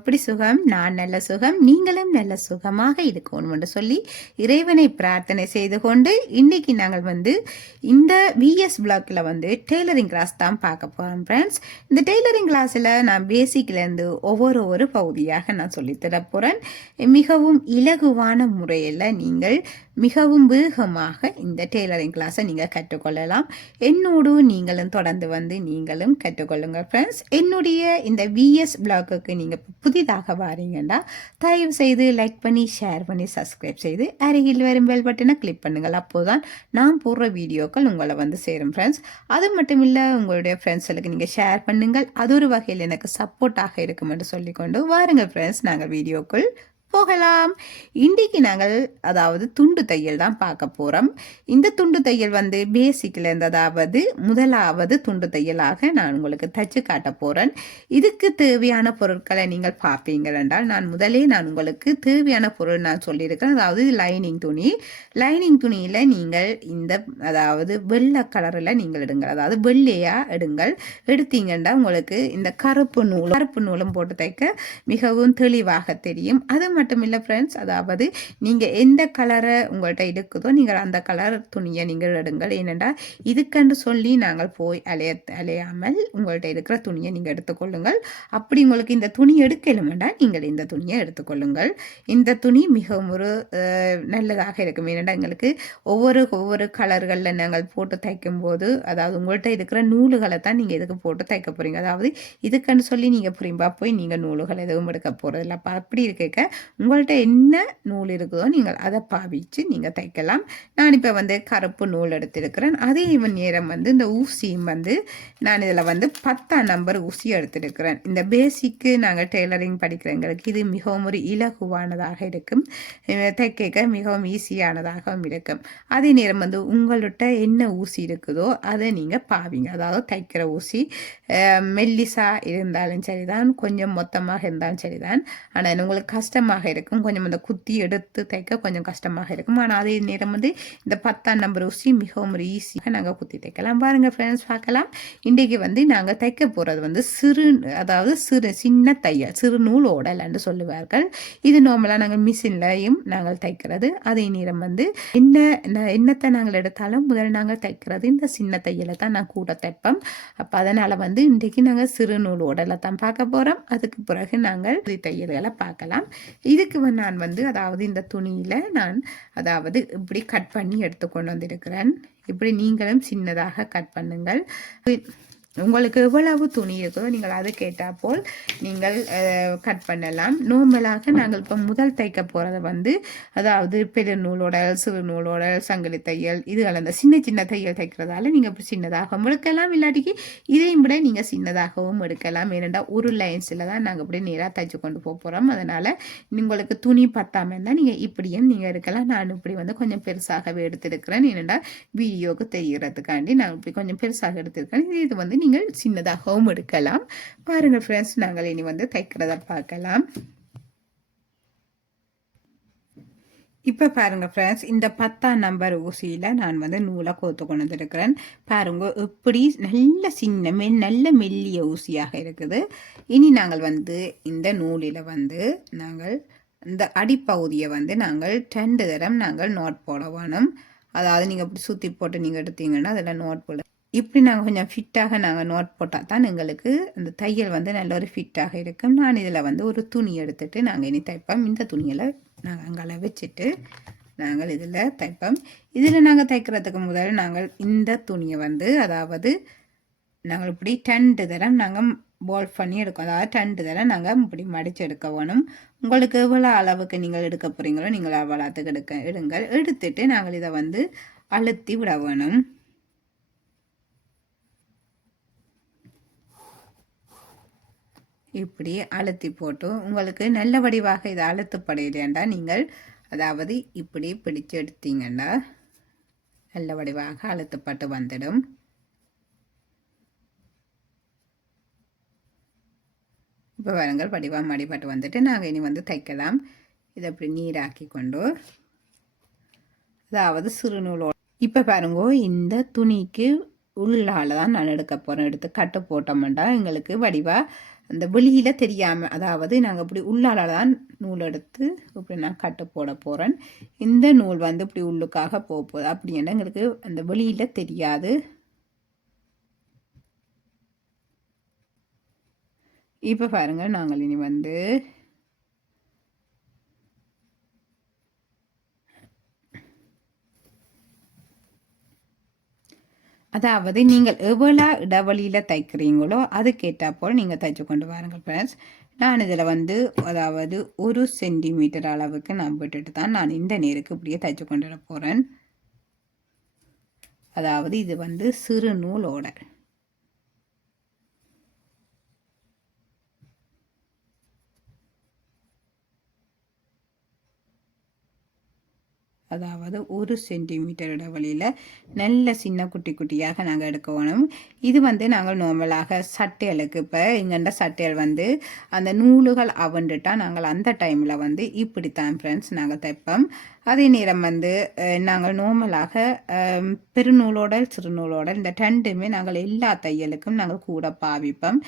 எப்படி சுகம்? நான் நல்ல சுகம் நீங்களும் நல்ல சுகமாக இருக்கணும் என்று சொல்லி இறைவனை பிரார்த்தனை செய்து கொண்டு இன்னைக்கு நாங்கள் வந்து இந்த விஎஸ் பிளாக்ல வந்து டெய்லரிங் கிளாஸ் தான் பார்க்க போகிறோம் ஃப்ரெண்ட்ஸ் இந்த டெய்லரிங் கிளாஸில் நான் பேசிக்லேருந்து ஒவ்வொரு ஒரு பகுதியாக நான் சொல்லித்தர போகிறேன் மிகவும் இலகுவான முறையில் நீங்கள் மிகவும் வேகமாக இந்த டெய்லரிங் கிளாஸை நீங்கள் கற்றுக்கொள்ளலாம். என்னோடு நீங்களும் தொடர்ந்து வந்து நீங்களும் கற்றுக்கொள்ளுங்கள் ஃப்ரெண்ட்ஸ் என்னுடைய இந்த விஎஸ் பிளாக்குக்கு நீங்கள் புதிதாக வாரீங்கன்னா தயவு செய்து லைக் பண்ணி ஷேர் பண்ணி சப்ஸ்கிரைப் செய்து அருகில் வரும் பெல் பட்டனை கிளிக் பண்ணுங்கள். அப்போதான் நான் போடுற வீடியோக்கள் உங்களை வந்து சேரும் ஃப்ரெண்ட்ஸ் அது மட்டும் இல்லை உங்களுடைய ஃப்ரெண்ட்ஸ்களுக்கு நீங்கள் ஷேர் பண்ணுங்கள். அது ஒரு வகையில் எனக்கு சப்போர்ட்டாக இருக்கும் என்று சொல்லிக்கொண்டு வாருங்கள் ஃப்ரெண்ட்ஸ் நாங்கள் வீடியோக்குள் போகலாம். இன்றைக்கு நாங்கள் அதாவது துண்டு தையல் தான் பார்க்க போகிறோம் இந்த துண்டு தையல் வந்து பேசிக்கில் இருந்ததாவது முதலாவது துண்டு தையலாக நான் உங்களுக்கு தச்சு காட்ட போகிறேன் இதுக்கு தேவையான பொருட்களை நீங்கள் பார்ப்பீங்க என்றால் நான் முதலே நான் உங்களுக்கு தேவையான பொருள் நான் சொல்லியிருக்கிறேன். அதாவது லைனிங் துணி. லைனிங் துணியில் நீங்கள் இந்த அதாவது வெள்ளை கலரில் நீங்கள் எடுங்கள். அதாவது வெள்ளையாக எடுங்கள். எடுத்தீங்கன்னா உங்களுக்கு இந்த கருப்பு நூல் கருப்பு நூலும் போட்டு தைக்க மிகவும் தெளிவாக தெரியும். அது மட்டும் இல்லை ஃப்ரெண்ட்ஸ் அதாவது நீங்கள் எந்த கலரை உங்கள்கிட்ட இருக்குதோ நீங்கள் அந்த கலர் துணியை நீங்கள் எடுங்கள். ஏனென்றால் இதுக்கென்று சொல்லி நாங்கள் போய் அலைய அலையாமல் உங்கள்கிட்ட இருக்கிற துணியை நீங்கள் எடுத்துக்கொள்ளுங்கள். அப்படி உங்களுக்கு இந்த துணி எடுக்கலுமெண்டா நீங்கள் இந்த துணியை எடுத்துக்கொள்ளுங்கள். இந்த துணி மிகவும் ஒரு நல்லதாக இருக்கும். ஏனென்றால் எங்களுக்கு ஒவ்வொரு ஒவ்வொரு கலர்களில் நாங்கள் போட்டு தைக்கும் போது அதாவது உங்கள்கிட்ட இருக்கிற நூல்களை தான் நீங்கள் இதுக்கு போட்டு தைக்க போகிறீங்க அதாவது இதுக்குன்னு சொல்லி நீங்கள் புரியும்பா போய் நீங்கள் நூல்கள் எதுவும் எடுக்க போகிறதில்ல அப்படி இருக்க உங்கள்கிட்ட என்ன நூல் இருக்குதோ நீங்கள் அதை பாவிச்சு நீங்கள் தைக்கலாம். நான் இப்போ வந்து கருப்பு நூல் எடுத்திருக்கிறேன். அதே நேரம் வந்து இந்த ஊசியும் வந்து நான் இதில் வந்து பத்தாம் நம்பர் ஊசி எடுத்திருக்கிறேன். இந்த பேசிக்கு நாங்கள் டெய்லரிங் படிக்கிறவங்களுக்கு இது மிகவும் ஒரு இலகுவானதாக இருக்கும். தைக்க மிகவும் ஈஸியானதாகவும் இருக்கும். அதே நேரம் வந்து உங்கள்கிட்ட என்ன ஊசி இருக்குதோ அதை நீங்கள் பாவிங்க. அதாவது தைக்கிற ஊசி மெல்லிசா இருந்தாலும் சரிதான் கொஞ்சம் மொத்தமாக இருந்தாலும் சரிதான். ஆனால் உங்களுக்கு கஷ்டமாக இருக்கும். கொஞ்சம் அந்த குத்தி எடுத்து தைக்க கொஞ்சம் கஷ்டமாக இருக்கும். ஆனால் அதே நேரம் வந்து இந்த பத்தாம் நம்பர் ஊசி மிகவும் ஒரு ஈஸியாக நாங்கள் குத்தி தைக்கலாம் பாருங்கள் ஃப்ரெண்ட்ஸ் பார்க்கலாம். இன்றைக்கு வந்து நாங்கள் தைக்க போகிறது வந்து சிறு அதாவது சிறு சின்ன தையல் சிறு நூல் ஓடல் என்று சொல்லுவார்கள். இது நார்மலாக நாங்கள் மிஷின்லையும் நாங்கள் தைக்கிறது அதே நேரம் வந்து என்ன என்னத்தை நாங்கள் எடுத்தாலும் முதல்ல நாங்கள் தைக்கிறது இந்த சின்ன தையலை தான் நான் கூட தைப்போம் அப்போ அதனால் வந்து இன்றைக்கு நாங்கள் சிறு நூல் உடலை தான் பார்க்க போகிறோம் அதுக்கு பிறகு நாங்கள் தையல்களை பார்க்கலாம். இதுக்கு நான் வந்து அதாவது இந்த துணியில் நான் அதாவது இப்படி கட் பண்ணி எடுத்து கொண்டு வந்திருக்கிறேன். இப்படி நீங்களும் சின்னதாக கட் பண்ணுங்கள். உங்களுக்கு எவ்வளவு துணி இருக்கோ நீங்கள் அதை கேட்டால் போல் நீங்கள் கட் பண்ணலாம். நார்மலாக நாங்கள் இப்போ முதல் தைக்க போகிறத வந்து அதாவது பெருநூலோட சிறு நூலோட சங்கிலி தையல் இது அந்த சின்ன சின்ன தையல் தைக்கிறதால நீங்கள் இப்போ சின்னதாகவும் எடுக்கலாம். இல்லாட்டிக்கு இதையும் விட நீங்கள் சின்னதாகவும் எடுக்கலாம். ஏனென்றால் ஒரு லைன்ஸில் தான் நாங்கள் இப்படி நேராக தைச்சு கொண்டு போக போகிறோம் அதனால் உங்களுக்கு துணி பத்தாமல் இருந்தால் நீங்கள் இப்படியும் நீங்கள் எடுக்கலாம். நான் இப்படி வந்து கொஞ்சம் பெருசாகவே எடுத்துருக்கிறேன். ஏனென்றால் வீடியோவுக்கு தெரிகிறதுக்காண்டி நான் இப்படி கொஞ்சம் பெருசாக எடுத்திருக்கேன் இது வந்து நீங்கள் சின்னதாகவும் எடுக்கலாம். பாருங்கள் ஃப்ரெண்ட்ஸ் நாங்கள் இனி வந்து தைக்கிறத பார்க்கலாம். இப்போ பாருங்கள் ஃப்ரெண்ட்ஸ் இந்த பத்தாம் நம்பர் ஊசியில் நான் வந்து நூலை கோத்து கொண்டு வந்துருக்கிறேன். பாருங்க எப்படி நல்ல சின்ன மெ நல்ல மெல்லிய ஊசியாக இருக்குது. இனி நாங்கள் வந்து இந்த நூலில் வந்து நாங்கள் இந்த அடிப்பகுதியை வந்து நாங்கள் ரெண்டு தரம் நாங்கள் நோட் போட வேணும். அதாவது நீங்கள் இப்படி சுற்றி போட்டு நீங்கள் எடுத்தீங்கன்னா அதில் நோட் போட இப்படி நாங்கள் கொஞ்சம் ஃபிட்டாக நாங்கள் நோட் போட்டால் தான் எங்களுக்கு அந்த தையல் வந்து நல்ல ஒரு ஃபிட்டாக இருக்கும். நான் இதில் வந்து ஒரு துணி எடுத்துகிட்டு நாங்கள் இனி தைப்போம். இந்த துணியில் நாங்கள் அங்கே வச்சுட்டு நாங்கள் இதில் தைப்போம். இதில் நாங்கள் தைக்கிறதுக்கு முதல் நாங்கள் இந்த துணியை வந்து அதாவது நாங்கள் இப்படி டென்ட்டு தரம் நாங்கள் பால் பண்ணி எடுக்கும். அதாவது டென்ட்டு தரம் நாங்கள் இப்படி மடித்து எடுக்க வேணும். உங்களுக்கு எவ்வளோ அளவுக்கு நீங்கள் எடுக்க போகிறீங்களோ நீங்கள் அவ்வளோத்துக்கு எடுக்க எடுங்கள் எடுத்துட்டு நாங்கள் இதை வந்து அழுத்தி விட வேணும். இப்படி அழுத்தி போட்டு உங்களுக்கு நல்ல வடிவாக இதை அழுத்தப்படையிலேண்டா நீங்கள். அதாவது இப்படி பிடிச்சு எடுத்தீங்கன்னா நல்ல வடிவாக அழுத்தப்பட்டு வந்துடும். இப்போ வருங்கள் வடிவாக மடிப்பட்டு வந்துட்டு நாங்கள் இனி வந்து தைக்கலாம். இதை அப்படி நீராக்கி கொண்டு அதாவது சிறுநூலோ இப்போ பாருங்க இந்த துணிக்கு உள்ளால் தான் நான் எடுக்க போகிறேன் எடுத்து கட்டு போட்டோம்னா எங்களுக்கு வடிவாக அந்த வெளியில் தெரியாமல் அதாவது நாங்கள் இப்படி உள்ளால தான் நூல் எடுத்து இப்படி நான் கட்டு போட போகிறேன் இந்த நூல் வந்து இப்படி உள்ளுக்காக போக போகுது. அப்படின்னா எங்களுக்கு அந்த வெளியில் தெரியாது. இப்போ பாருங்கள் நாங்கள் இனி வந்து அதாவது நீங்கள் எவ்வளோ இடைவெளியில் தைக்கிறீங்களோ அதுக்கேற்றா போல் நீங்கள் தைச்சு கொண்டு வாருங்கள் ஃப்ரெண்ட்ஸ் நான் இதில் வந்து அதாவது ஒரு சென்டிமீட்டர் அளவுக்கு நான் விட்டுட்டு தான் நான் இந்த நேருக்கு இப்படியே தைச்சு கொண்டு வர போகிறேன் அதாவது இது வந்து சிறு நூலோட. அதாவது ஒரு சென்டிமீட்டர் இடைவெளியில் நல்ல சின்ன குட்டி குட்டியாக நாங்கள் எடுக்கணும். இது வந்து நாங்கள் நார்மலாக சட்டைகளுக்கு இப்போ இங்கண்ட சட்டையல் வந்து அந்த நூலுகள் அவண்டுட்டால் நாங்கள் அந்த டைமில் வந்து இப்படித்தான் ஃப்ரெண்ட்ஸ் நாங்கள் தைப்போம். அதே நேரம் வந்து நாங்கள் நார்மலாக பெருநூலோட சிறுநூலோட இந்த ரெண்டுமே நாங்கள் எல்லா தையலுக்கும் நாங்கள் கூட பாவிப்போம்.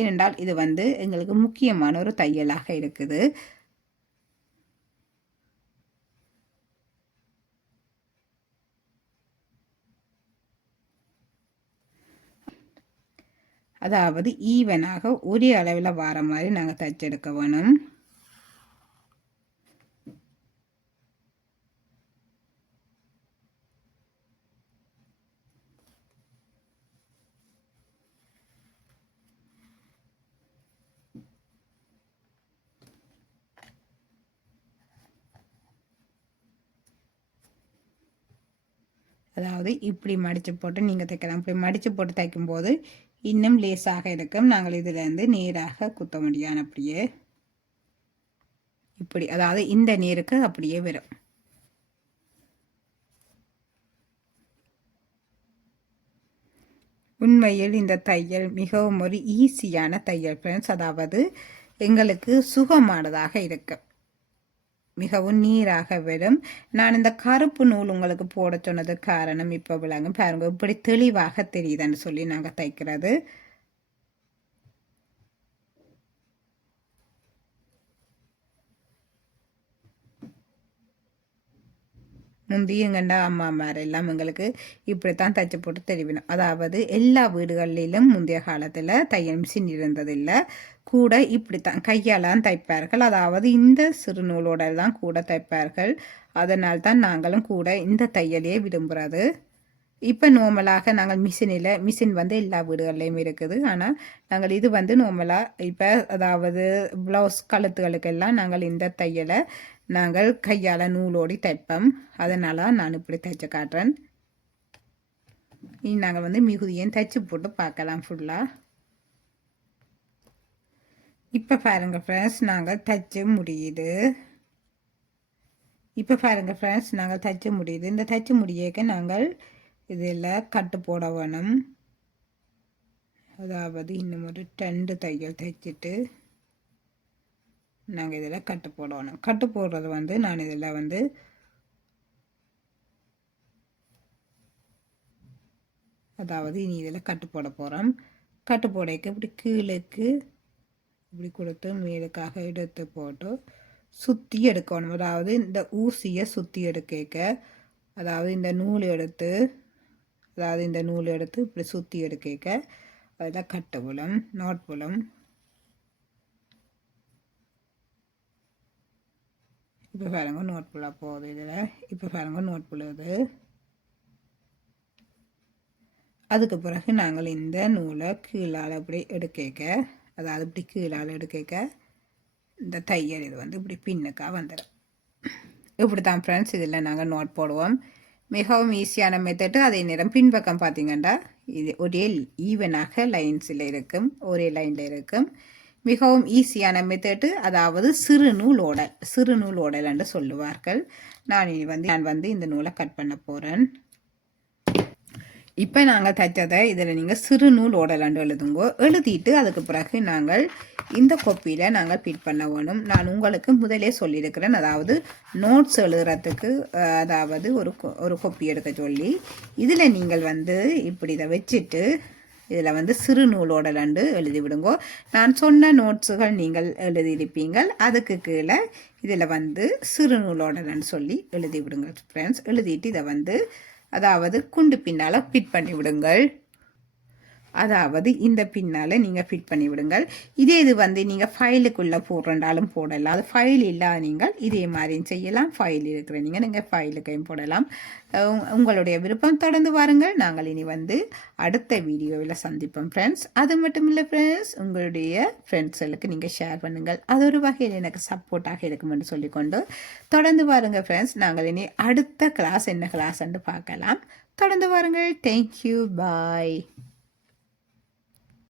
ஏனென்றால் இது வந்து எங்களுக்கு முக்கியமான ஒரு தையலாக இருக்குது. அதாவது ஈவனாக ஒரே அளவில் வர மாதிரி நாங்கள் தைச்செடுக்க வேணும். அதாவது இப்படி மடித்து போட்டு நீங்கள் தைக்கலாம். இப்படி மடித்து போட்டு தைக்கும்போது இன்னும் லேசாக இருக்கும். நாங்கள் இதிலேருந்து நேராக குத்த முடியாது அப்படியே இப்படி அதாவது இந்த நீருக்கு அப்படியே வரும். உண்மையில் இந்த தையல் மிகவும் ஒரு ஈஸியான தையல் ஃப்ரெண்ட்ஸ் அதாவது எங்களுக்கு சுகமானதாக இருக்கும். மிகவும் நீராக விடும் நான் இந்த கருப்பு நூல் உங்களுக்கு போட சொன்னது காரணம் இப்போ விளங்கும். பாருங்க இப்படி தெளிவாக தெரியுதுன்னு சொல்லி நாங்கள் தைக்கிறது முந்தியும் கண்ட அம்மாமாரெல்லாம் எங்களுக்கு இப்படித்தான் தச்சு போட்டு தெரிவினோம். அதாவது எல்லா வீடுகளிலும் முந்தைய காலத்தில் தையல் மிஷின் இருந்ததில்லை. கூட இப்படித்தான் கையால் தைப்பார்கள். அதாவது இந்த சிறுநூலோட தான் கூட தைப்பார்கள். அதனால் தான் நாங்களும் கூட இந்த தையலையே விரும்புகிறது இப்போ நோமலாக நாங்கள் மிஷினில் மிஷின் வந்து எல்லா வீடுகள்லேயும் இருக்குது. ஆனால் நாங்கள் இது வந்து நோமலாக இப்போ அதாவது ப்ளவுஸ் கழுத்துகளுக்கெல்லாம் நாங்கள் இந்த தையலை நாங்கள் கையால் நூலோடி தைப்போம். அதனால் நான் இப்படி தைச்சு காட்டுறேன். இனி நாங்கள் வந்து மிகுதியும் தைச்சு போட்டு பார்க்கலாம் ஃபுல்லாக இப்போ பாருங்கள் ஃப்ரெண்ட்ஸ் நாங்கள் தைச்சு முடியுது. இப்போ பாருங்கள் ஃப்ரெண்ட்ஸ் நாங்கள் தைச்சு முடியுது. இந்த தைச்சு முடியக்க நாங்கள் இதில் கட்டு போட வேணும். அதாவது இன்னும் ஒரு ரெண்டு தையல் தைச்சிட்டு நாங்கள் இதில் கட்டு போடணும். கட்டு போடுறது வந்து நான் இதில் வந்து அதாவது இனி இதில் கட்டு போட போகிறோம் கட்டு போடைக்கு இப்படி கீழேக்கு இப்படி கொடுத்து மேலுக்காக எடுத்து போட்டு சுற்றி எடுக்கணும். அதாவது இந்த ஊசியை சுற்றி எடுக்க அதாவது இந்த நூல் எடுத்து அதாவது இந்த நூல் எடுத்து இப்படி சுற்றி எடுக்க அதில் கட்டு புலம் நோட் புலம் இப்போ பாருங்க நோட் புள்ள போகுது இதில். இப்போ பாருங்க நோட் புழுது அதுக்கு பிறகு நாங்கள் இந்த நூலை கீழால் அப்படி எடுக்க அதாவது இப்படி கீழால் எடுக்க இந்த தையல் இது வந்து இப்படி பின்னுக்காக வந்துடும் இப்படி தான் ஃப்ரெண்ட்ஸ் இதில் நாங்கள் நோட் போடுவோம். மிகவும் ஈஸியான மெத்தட்டு அதே நேரம் பின்பக்கம் பார்த்தீங்கன்னா இது ஒரே ஈவனாக லைன்ஸில் இருக்கும் ஒரே லைனில் இருக்கும். மிகவும் ஈஸியான மெத்தடு அதாவது சிறு நூல் ஓடல் சிறு நூல் ஓடல் என்று சொல்லுவார்கள். நான் இனி வந்து நான் வந்து இந்த நூலை கட் பண்ண போகிறேன் இப்போ நாங்கள் தைச்சதை இதில் நீங்கள் சிறு நூல் ஓடலாண்டு எழுதுங்கோ. எழுதிட்டு அதுக்கு பிறகு நாங்கள் இந்த கொப்பியில் நாங்கள் பிட் பண்ண வேணும். நான் உங்களுக்கு முதலே சொல்லியிருக்கிறேன். அதாவது நோட்ஸ் எழுதுறதுக்கு அதாவது ஒரு ஒரு கொப்பி எடுக்க சொல்லி இதில் நீங்கள் வந்து இப்படி இதை வச்சுட்டு இதில் வந்து சிறு நூலோட ரெண்டு எழுதி விடுங்கோ நான் சொன்ன நோட்ஸுகள் நீங்கள் எழுதியிருப்பீங்கள். அதுக்கு கீழே இதில் வந்து சிறு நூலோடலன்னு சொல்லி எழுதி விடுங்கள் ஃப்ரெண்ட்ஸ் எழுதிட்டு இதை வந்து அதாவது குண்டு பின்னால் ஃபிட் பண்ணி விடுங்கள் அதாவது இந்த பின்னால் நீங்கள் ஃபிட் பண்ணி விடுங்கள். இதே இது வந்து நீங்கள் ஃபைலுக்குள்ளே போடுறண்டாலும் போடலாம். அது ஃபைல் இல்லாத நீங்கள் இதே மாதிரியும் செய்யலாம். ஃபைல் இருக்கிற நீங்கள் நீங்கள் ஃபைலுக்கையும் போடலாம். உங்- உங்களுடைய விருப்பம் தொடர்ந்து வாருங்கள். நாங்கள் இனி வந்து அடுத்த வீடியோவில் சந்திப்போம் ஃப்ரெண்ட்ஸ் அது மட்டும் இல்லை ஃப்ரெண்ட்ஸ் உங்களுடைய ஃப்ரெண்ட்ஸ்களுக்கு நீங்கள் ஷேர் பண்ணுங்கள். அது ஒரு வகையில் எனக்கு சப்போர்ட்டாக இருக்கும் என்று சொல்லிக்கொண்டு தொடர்ந்து வாருங்கள் ஃப்ரெண்ட்ஸ் நாங்கள் இனி அடுத்த கிளாஸ் என்ன கிளாஸ்ன்னு பார்க்கலாம். தொடர்ந்து வாருங்கள். Thank you bye